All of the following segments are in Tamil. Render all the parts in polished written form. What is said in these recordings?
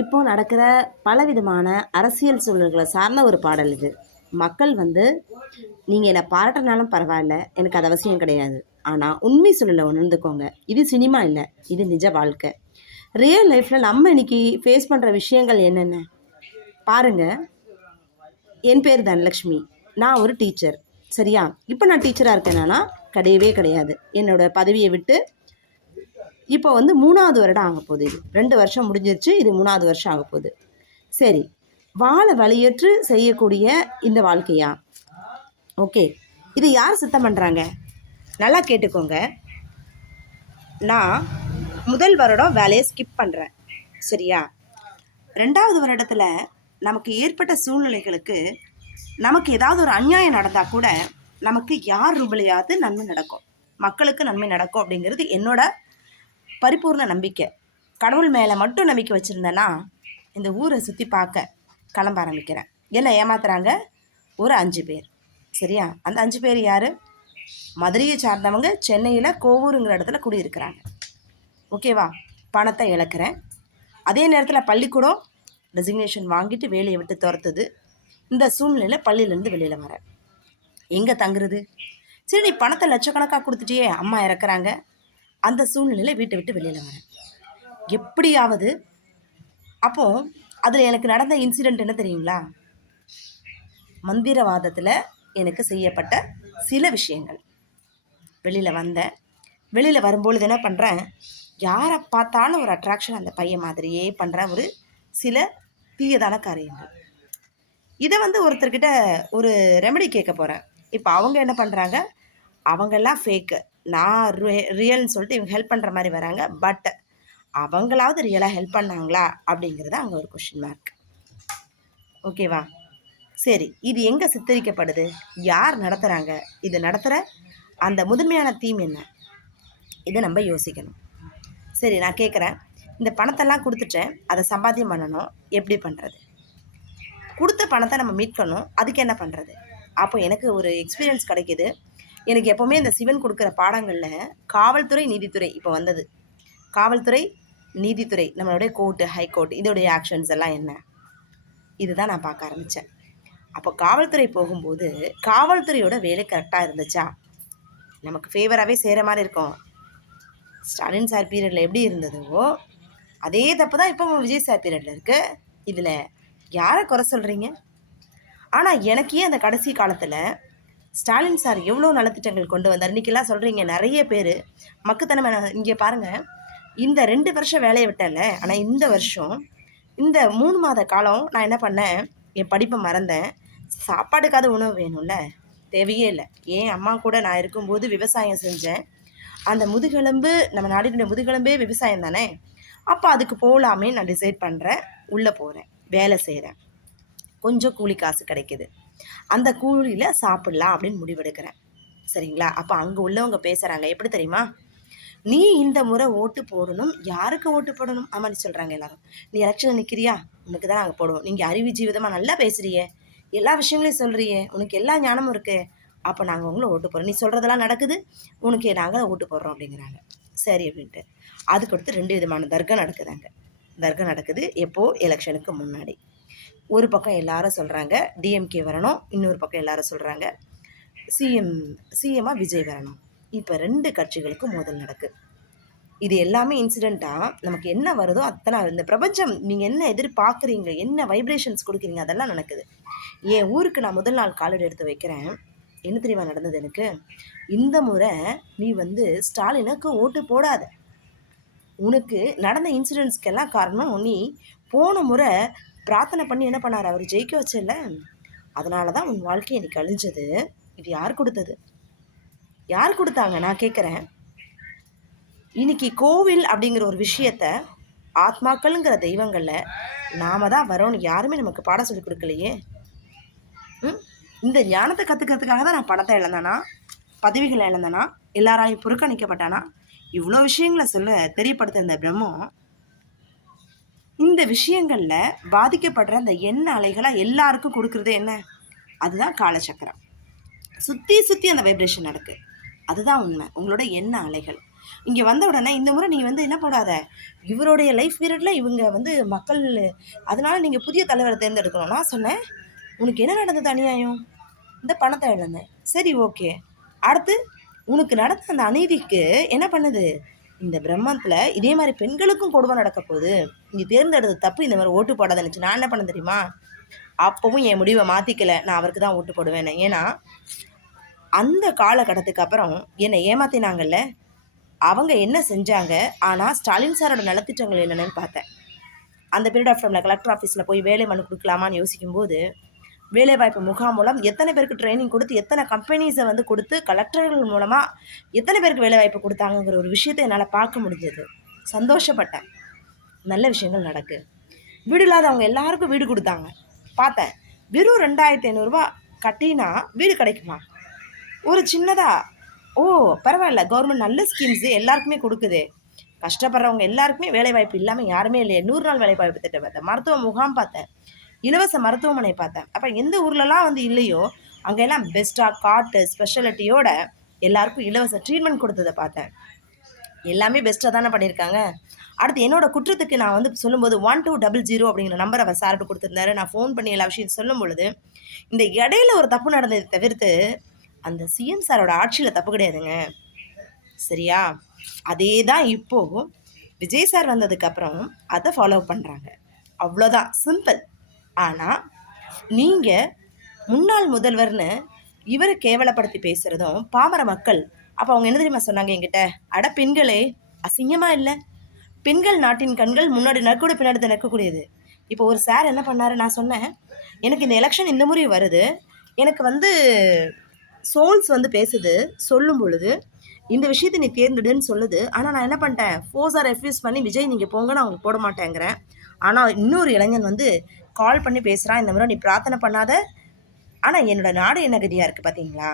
இப்போ நடக்கிற பலவிதமான அரசியல் சூழல்களை சார்ந்த ஒரு பாடல் இது. மக்கள் வந்து நீங்கள் என்னை பாராட்டினாலும் பரவாயில்ல, எனக்கு அது அவசியம் கிடையாது. ஆனால் உண்மை சூழலை உணர்ந்துக்கோங்க. இது சினிமா இல்லை, இது நிஜ வாழ்க்கை. ரியல் லைஃப்பில் நம்ம இன்னைக்கு ஃபேஸ் பண்ணுற விஷயங்கள் என்னென்ன பாருங்க. என் பேர் தனலக்ஷ்மி. நான் ஒரு டீச்சர். சரியா? இப்போ நான் டீச்சராக இருக்கேனா? கிடையவே கிடையாது. என்னோட பதவியை விட்டு இப்போ வந்து 3வது வருடம் ஆக போகுது. இது 2 வருஷம் முடிஞ்சிருச்சு. இது 3வது வருஷம் ஆக போகுது. சரி, வாழ வழியற்று செய்யக்கூடிய இந்த வாழ்க்கையா? ஓகே, இது யார் சுத்தம் பண்ணுறாங்க? நல்லா கேட்டுக்கோங்க. நான் முதல் வருடம் வேலையை ஸ்கிப் பண்ணுறேன். சரியா? 2வது வருடத்தில் நமக்கு ஏற்பட்ட சூழ்நிலைகளுக்கு நமக்கு ஏதாவது ஒரு அநியாயம் நடந்தால் கூட நமக்கு யார் ரூபலையாவது நன்மை நடக்கும், மக்களுக்கு நன்மை நடக்கும் அப்படிங்கிறது என்னோட பரிபூர்ண நம்பிக்கை. கடவுள் மேலே மட்டும் நம்பிக்கை வச்சுருந்தேன்னா இந்த ஊரை சுற்றி பார்க்க கிளம்ப ஆரம்பிக்கிறேன். என்ன ஏமாத்துறாங்க ஒரு 5 பேர். சரியா? அந்த 5 பேர் யார்? மதுரையை சார்ந்தவங்க, சென்னையில் கோவூருங்கிற இடத்துல குடியிருக்கிறாங்க. ஓகேவா? பணத்தை இழக்கிறேன். அதே நேரத்தில் பள்ளிக்கூடம் ரெசிக்னேஷன் வாங்கிட்டு வேலையை விட்டு துரத்துது. இந்த சூழ்நிலையில் பள்ளியிலேருந்து வெளியில் வரேன். எங்கே தங்குறது? சரி, நீ பணத்தை லட்சக்கணக்காக கொடுத்துட்டியே, அம்மா இறக்குறாங்க. அந்த சூழ்நிலையில் வீட்டை விட்டு வெளியில் வரேன். எப்படியாவது அப்போது அதில் எனக்கு நடந்த இன்சிடெண்ட் என்ன தெரியுங்களா? மந்திரவாதத்தில் எனக்கு செய்யப்பட்ட சில விஷயங்கள். வெளியில் வந்தேன். வெளியில் வரும்பொழுது என்ன பண்ணுறேன், யாரை பார்த்தாலும் ஒரு அட்ராக்ஷன், அந்த பையன் மாதிரியே பண்ணுற ஒரு சில தீயதான காரியங்கள். இதை வந்து ஒருத்தர்கிட்ட ஒரு ரெமெடி கேட்க போகிறேன். இப்போ அவங்க என்ன பண்ணுறாங்க, அவங்கெல்லாம் ஃபேக்கு, நான் ரியல்னு சொல்லிட்டு இவங்க ஹெல்ப் பண்ணுற மாதிரி வராங்க. பட் அவங்களாவது ரியலாக ஹெல்ப் பண்ணாங்களா அப்படிங்கிறது அங்கே ஒரு கொஷின் மார்க். ஓகேவா? சரி, இது எங்கே சித்தரிக்கப்படுது? யார் நடத்துகிறாங்க? இது நடத்துகிற அந்த முதன்மையான தீம் என்ன? இதை நம்ம யோசிக்கணும். சரி, நான் கேட்குறேன், இந்த பணத்தெல்லாம் கொடுத்துட்டேன், அதை சம்பாத்தியம் பண்ணணும், எப்படி பண்ணுறது? கொடுத்த பணத்தை நம்ம மீட்கணும், அதுக்கு என்ன பண்ணுறது? அப்போ எனக்கு ஒரு எக்ஸ்பீரியன்ஸ் கிடைக்கிது. எனக்கு எப்போவுமே இந்த சிவன் கொடுக்குற பாடங்களில் காவல்துறை, நீதித்துறை இப்போ வந்தது. காவல்துறை, நீதித்துறை, நம்மளுடைய கோர்ட்டு, ஹைகோர்ட், இதோடைய ஆக்ஷன்ஸ் எல்லாம் என்ன, இதுதான் நான் பார்க்க ஆரம்பித்தேன். அப்போ காவல்துறை போகும்போது காவல்துறையோட வேலை கரெக்டாக இருந்துச்சா நமக்கு ஃபேவராகவே செய்கிற மாதிரி இருக்கும். ஸ்டாலின் சார் பீரியடில் எப்படி இருந்ததோ அதே தப்பு தான் இப்போ விஜய் சார் பீரியடில் இருக்குது. இதில் யாரை குறை சொல்கிறீங்க? ஆனால் எனக்கு ஏன் அந்த கடைசி காலத்தில் ஸ்டாலின் சார் எவ்வளோ நலத்திட்டங்கள் கொண்டு வந்தார். இன்றைக்கெல்லாம் சொல்கிறீங்க நிறைய பேர் மக்குத்தனமை. இங்கே பாருங்கள், இந்த 2 வருஷம் வேலையை விட்டேன்ல, ஆனால் இந்த வருஷம் இந்த 3 மாத காலம் நான் என்ன பண்ணேன், என் படிப்பை மறந்தேன். சாப்பாடுக்காவது உணவு வேணும்ல, தேவையே இல்லை. என் அம்மா கூட நான் இருக்கும்போது விவசாயம் செஞ்சேன். அந்த முதுகெலும்பு, நம்ம நாட்டினுடைய முதுகெலும்பே விவசாயம் தானே. அப்போ அதுக்கு போகலாமே நான் டிசைட் பண்ணுறேன். உள்ளே போகிறேன், வேலை செய்கிறேன், கொஞ்சம் கூலி காசு கிடைக்கிது. அந்த கூலியில் சாப்பிட்லாம் அப்படின்னு முடிவெடுக்கிறேன். சரிங்களா? அப்போ அங்கே உள்ளவங்க பேசுகிறாங்க, எப்படி தெரியுமா, நீ இந்த முறை ஓட்டு போடணும். யாருக்கு ஓட்டு போடணும்? ஆமான்னு சொல்கிறாங்க எல்லாரும். நீ எலெக்ஷனில் நிற்கிறியா, உனக்கு தான் நாங்கள் போடுவோம். நீங்கள் அறிவு ஜீவிதமாக நல்லா பேசுகிறியே, எல்லா விஷயங்களையும் சொல்கிறியே, உனக்கு எல்லா ஞானமும் இருக்குது, அப்போ நாங்கள் உங்களை ஓட்டு போடுறோம். நீ சொல்கிறதெல்லாம் நடக்குது, உனக்கு நாங்கள் ஓட்டு போடுறோம் அப்படிங்கிறாங்க. சரி அப்படின்ட்டு அதுக்கடுத்து 2 விதமான தர்க்கம் நடக்குதாங்க. தர்க்கம் நடக்குது எப்போது? எலெக்ஷனுக்கு முன்னாடி. ஒரு பக்கம் எல்லாரும் சொல்கிறாங்க டிஎம்கே வரணும், இன்னொரு பக்கம் எல்லாரும் சொல்கிறாங்க சிஎம்மாக விஜய் வரணும். இப்போ 2 கட்சிகளுக்கும் மோதல் நடக்குது. இது எல்லாமே இன்சிடெண்ட்டாக நமக்கு என்ன வருதோ அத்தனை, இந்த பிரபஞ்சம் நீங்கள் என்ன எதிர்பார்க்குறீங்க, என்ன வைப்ரேஷன்ஸ் கொடுக்குறீங்க, அதெல்லாம் நடக்குது. என் ஊருக்கு நான் முதல் நாள் காலடி எடுத்து வைக்கிறேன். என்ன தெரியுமா நடந்தது எனக்கு? இந்த முறை நீ வந்து ஸ்டாலினுக்கு ஓட்டு போடாத. உனக்கு நடந்த இன்சிடென்ட்ஸ்க்கெல்லாம் காரணம் நீ போன முறை பிரார்த்தனை பண்ணி என்ன பண்ணார், அவர் ஜெயிக்க வச்சல, அதனால தான் உன் வாழ்க்கை எனக்கு அழிஞ்சது. இது யார் கொடுத்தது? யார் கொடுத்தாங்க நான் கேட்குறேன். இன்னைக்கு கோவில் அப்படிங்கிற ஒரு விஷயத்த, ஆத்மாக்கள்ங்கிற தெய்வங்களில் நாம தான் வரோன்னு யாருமே நமக்கு பாடம் சொல்லி கொடுக்கலையே. இந்த ஞானத்தை கற்றுக்கிறதுக்காக தான் நான் பணத்தை இழந்தேனா, பதவிகளை இழந்தேனா, எல்லாராலையும் புறக்கணிக்கப்பட்டானா, இவ்வளோ விஷயங்களை சொல்ல தெரியப்படுத்த இந்த பிரம்மம் இந்த விஷயங்களில் பாதிக்கப்படுற அந்த எண்ண அலைகளாக எல்லாருக்கும் கொடுக்குறது என்ன? அதுதான் காலச்சக்கரம். சுற்றி சுற்றி அந்த வைப்ரேஷன் நடக்குது. அதுதான் உண்மை. உங்களோட எண்ண அலைகள் இங்கே வந்த உடனே இந்த முறை நீங்கள் வந்து என்ன போடாத, இவருடைய லைஃப் பீரியடில் இவங்க வந்து மக்கள், அதனால நீங்கள் புதிய தலைவரை தேர்ந்தெடுக்கணும். நான் சொன்னேன், உனக்கு என்ன நடந்தது அநியாயம்? இந்த பணத்தை இழந்தேன். சரி, ஓகே. அடுத்து உனக்கு நடந்த அந்த அநீதிக்கு என்ன பண்ணுது, இந்த பிரம்மத்தில் இதே மாதிரி பெண்களுக்கும் கொடுமை நடக்க போகுது, நீ தேர்ந்தெடுத்த தப்பு, இந்த மாதிரி ஓட்டு போடாத நினச்சி நான் என்ன பண்ண தெரியுமா, அப்பவும் என் முடிவை மாற்றிக்கல, நான் அவருக்கு தான் ஓட்டு போடுவேன். ஏன்னா அந்த காலகட்டத்துக்கு அப்புறம் என்னை ஏமாத்தினாங்கல்ல, அவங்க என்ன செஞ்சாங்க. ஆனால் ஸ்டாலின் சாரோட நலத்திட்டங்கள் என்னென்னு பார்த்தேன். அந்த பீரியட் ஆஃப் டைமில் கலெக்டர் ஆஃபீஸில் போய் வேலை மனு கொடுக்கலாமான்னு யோசிக்கும்போது, வேலைவாய்ப்பு முகாம் மூலம் எத்தனை பேருக்கு ட்ரைனிங் கொடுத்து, எத்தனை கம்பெனிஸை வந்து கொடுத்து, கலெக்டர்கள் மூலமாக எத்தனை பேருக்கு வேலைவாய்ப்பு கொடுத்தாங்கங்கிற ஒரு விஷயத்தை என்னால் பார்க்க முடிஞ்சது. சந்தோஷப்பட்டேன். நல்ல விஷயங்கள் நடக்கு. வீடு இல்லாதவங்க எல்லாருக்கும் வீடு கொடுத்தாங்க. பார்த்தேன், வெறும் 2500 கட்டினா வீடு கிடைக்குமா? ஒரு சின்னதாக, ஓ பரவாயில்ல, கவர்மெண்ட் நல்ல ஸ்கீம்ஸு எல்லாருக்குமே கொடுக்குது. கஷ்டப்படுறவங்க எல்லாருக்குமே வேலைவாய்ப்பு இல்லாமல் யாருமே இல்லையே. 100 நாள் வேலைவாய்ப்பு திட்டம் பார்த்தேன், மருத்துவ முகாம் பார்த்தேன், இலவச மருத்துவமனை பார்த்தேன். அப்போ எந்த ஊர்லலாம் வந்து இல்லையோ அங்கெல்லாம் பெஸ்ட்டாக காட்டு ஸ்பெஷாலிட்டியோட எல்லாருக்கும் இலவச ட்ரீட்மெண்ட் கொடுத்ததை பார்த்தேன். எல்லாமே பெஸ்ட்டாக தானே பண்ணியிருக்காங்க. அடுத்து என்னோடய குற்றத்துக்கு நான் வந்து சொல்லும்போது 1200 அப்படிங்கிற நம்பர் அவர் சார்ட்டு கொடுத்துருந்தாரு. நான் ஃபோன் பண்ணி எல்லா விஷயம் சொல்லும் பொழுது, இந்த இடையில ஒரு தப்பு நடந்ததை தவிர்த்து அந்த சிஎம் சாரோட ஆட்சியில் தப்பு கிடையாதுங்க. சரியா? அதே தான் இப்போது விஜய் சார் வந்ததுக்கப்புறம் அதை ஃபாலோ பண்ணுறாங்க. அவ்வளோதான், சிம்பிள். ஆனால் நீங்கள் முன்னாள் முதல்வர்னு இவரை கேவலப்படுத்தி பேசுகிறதும் பாமர மக்கள், அப்போ அவங்க என்ன தெரியுமா சொன்னாங்க என்கிட்ட, அட பெண்களே அசிங்கமாக இல்லை, பெண்கள் நாட்டின் கண்கள், முன்னாடி நற்கூட பின்னாடி நற்கக்கூடியது. இப்போ ஒரு சார் என்ன பண்ணார், நான் சொன்னேன், எனக்கு இந்த எலெக்ஷன் இந்த முறை வருது, எனக்கு வந்து சோல்ஸ் வந்து பேசுது, சொல்லும் பொழுது இந்த விஷயத்தை நீ தேர்ந்தெடுன்னு சொல்லுது. ஆனால் நான் என்ன பண்ணிட்டேன், ஃபோர்ஸாக ரெஃப்யூஸ் பண்ணி விஜய் நீங்கள் போங்க, நான் அவங்களுக்கு போட மாட்டேங்கிறேன். ஆனால் இன்னொரு இளைஞன் வந்து கால் பண்ணி பேசுகிறான், இந்த முறை நீ பிரார்த்தனை பண்ணாத. ஆனால் என்னோடய நாடு என்ன கதியாக இருக்குது பார்த்தீங்களா?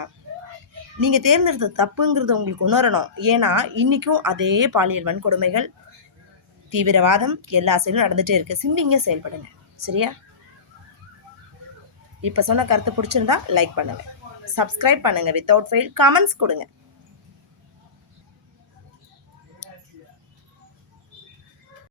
நீங்கள் தேர்ந்தெடுத்த தப்புங்கிறது உங்களுக்கு உணரணும். ஏன்னா இன்றைக்கும் அதே பாலியல் வன்கொடுமைகள், தீவிரவாதம் எல்லா சைடும் நடந்துகிட்டே இருக்குது. சிந்திங்க, செயல்படுங்க. சரியா? இப்போ சொன்ன கருத்து பிடிச்சிருந்தா லைக் பண்ணுங்கள், சப்ஸ்கிரைப் பண்ணுங்கள், வித்தவுட் ஃபெயில் கமெண்ட்ஸ் கொடுங்க.